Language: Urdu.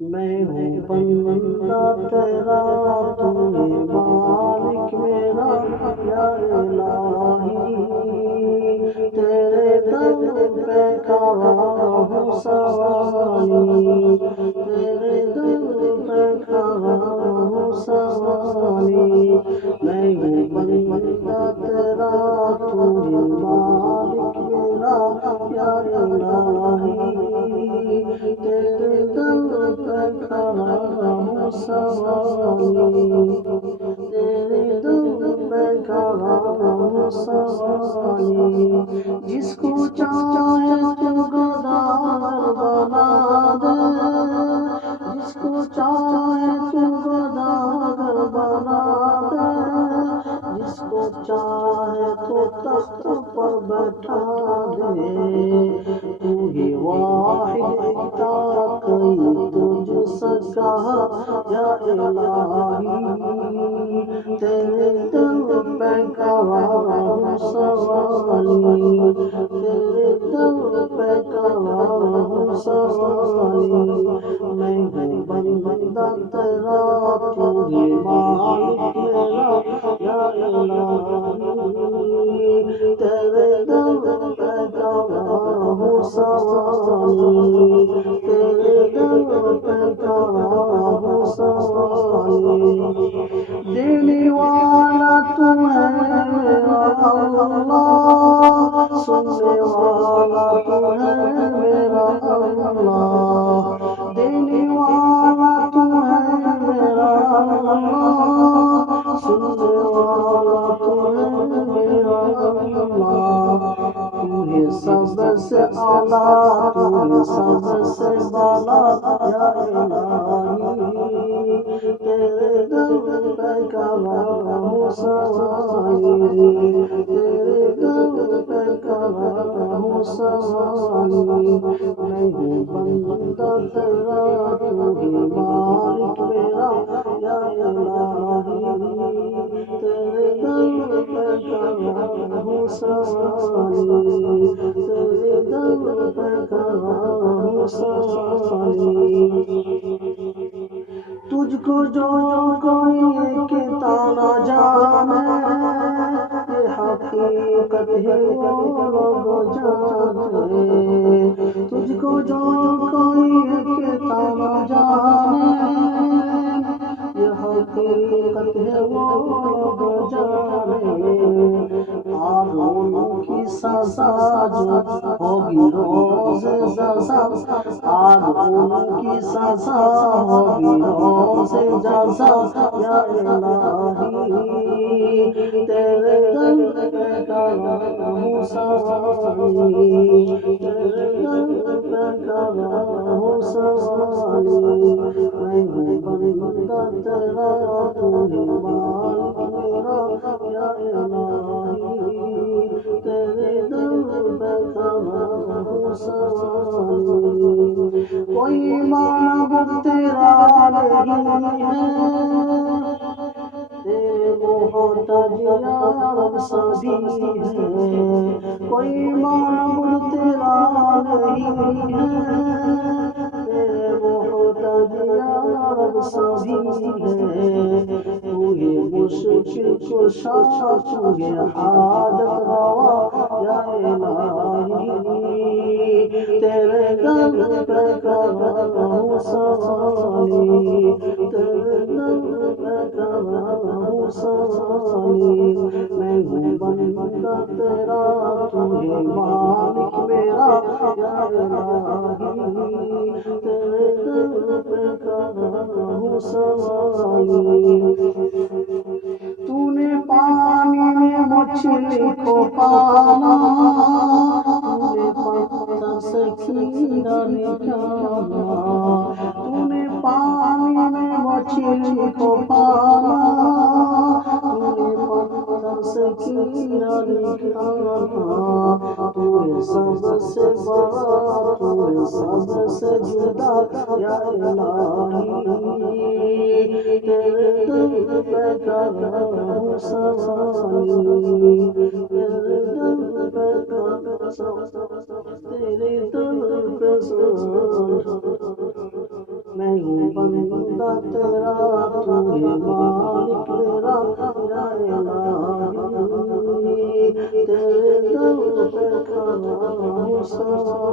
میں ہوں بندہ تیرا، تو ہے مالک میرا یا الہی، تیرے در پہ کھڑا ہوں سوالی، تیرے در پہ کھڑا ہوں سوالی، میں ہوں بندہ تیرا، تو ہے مالک میرا یا الہی، تیرے در پہ کھڑا ہوں سوالی، تیرے در پہ کھڑا ہوں سوالی، جس کو چاہے تو گداگر بنا دے، جس کو چاہے تو گداگر بنا دے، جس کو چاہے تو تخت پر بیٹھا دے، تو ہی واحد اکتا کئی تجھ سے کہا یا الہی، تیرے در پہ کھڑا ہوں سوالی، تیرے در پہ کھڑا ہوں سوالی، میں ہوں بندہ تیرا، تو ہی مالک میرا یا الہی، تیرے در پہ کھڑا ہوں سوالی، تیرے در پہ کھڑا ہوں سوالی، دینے والا تو ہے میرا اللہ، سننے والا تو ہے میرا اللہ، دینے والا تو ہے میرا اللہ، سننے والا تو ہے میرا اللہ، تو ہے سب سے اعلیٰ، تو ہے سب سے بالا یا الہی، تیرے در پہ کھڑا ہوں سوالی، تیرے در پہ کھڑا ہوں سوالی، میں ہوں بندہ تیرا، تو ہی مالک میرا یا الہی، تیرے در پہ کھڑا ہوں سوالی، تیرے در پہ کھڑا ہوں سوالی، تجھ کو جو کوئی کہتا نہ جانے، یہ حقیقت ہے وہ لوگ جانتے، تجھ کو جو کوئی کہتا نہ جانے، یہ حقیقت ہے وہ لوگ جانے، آدھوں کی سزا جو ہوگی روز جزا، آدھوں کی سزا ہوگی روز جزا یا الہی، تیرے در پہ کھڑا ہوں سوالی، تیرے در پہ کھڑا ہوں سوالی، میں ہوں بندہ تیرا، تو ہی مالک میرا یا الہی، تیرے در پہ کھڑا ہوں سوالی، کوئی معبود تیرا نہیں ہے، تیرے محتاج یا رب سبھی ہے، کوئی معبود تیرا نہیں ہے، تیرے محتاج یا رب سبھی ہے، تو ہی مشکل کشا، تو ہی حاجت روا یا الہی، تیرے در پہ کھڑا ہوں سوالی، تیرے در پہ کھڑا ہوں سوالی، میں ہوں بندہ تیرا، تو ہی مالک میرا یا الہی، تیرے در پہ کھڑا ہوں سوالی، تو نے پانی میں مچھلی کو پالا، تو نے پتھر سے کیڑا نکالا، تو نے پانی میں مچھلی کو پالا، تو نے پتھر سے کیڑا نکالا، تو ہے سب سے بڑا، تو ہے سب سے جدا یا الہی، تیرے در پہ کھڑا ہوں سوالی، تیرے در پہ کھڑا، تیرے در پہ سوالی، میں ہوں بندہ تیرا تو ہے مالک میرا یا الہی، تیرے در پہ کھڑا ہوں سواری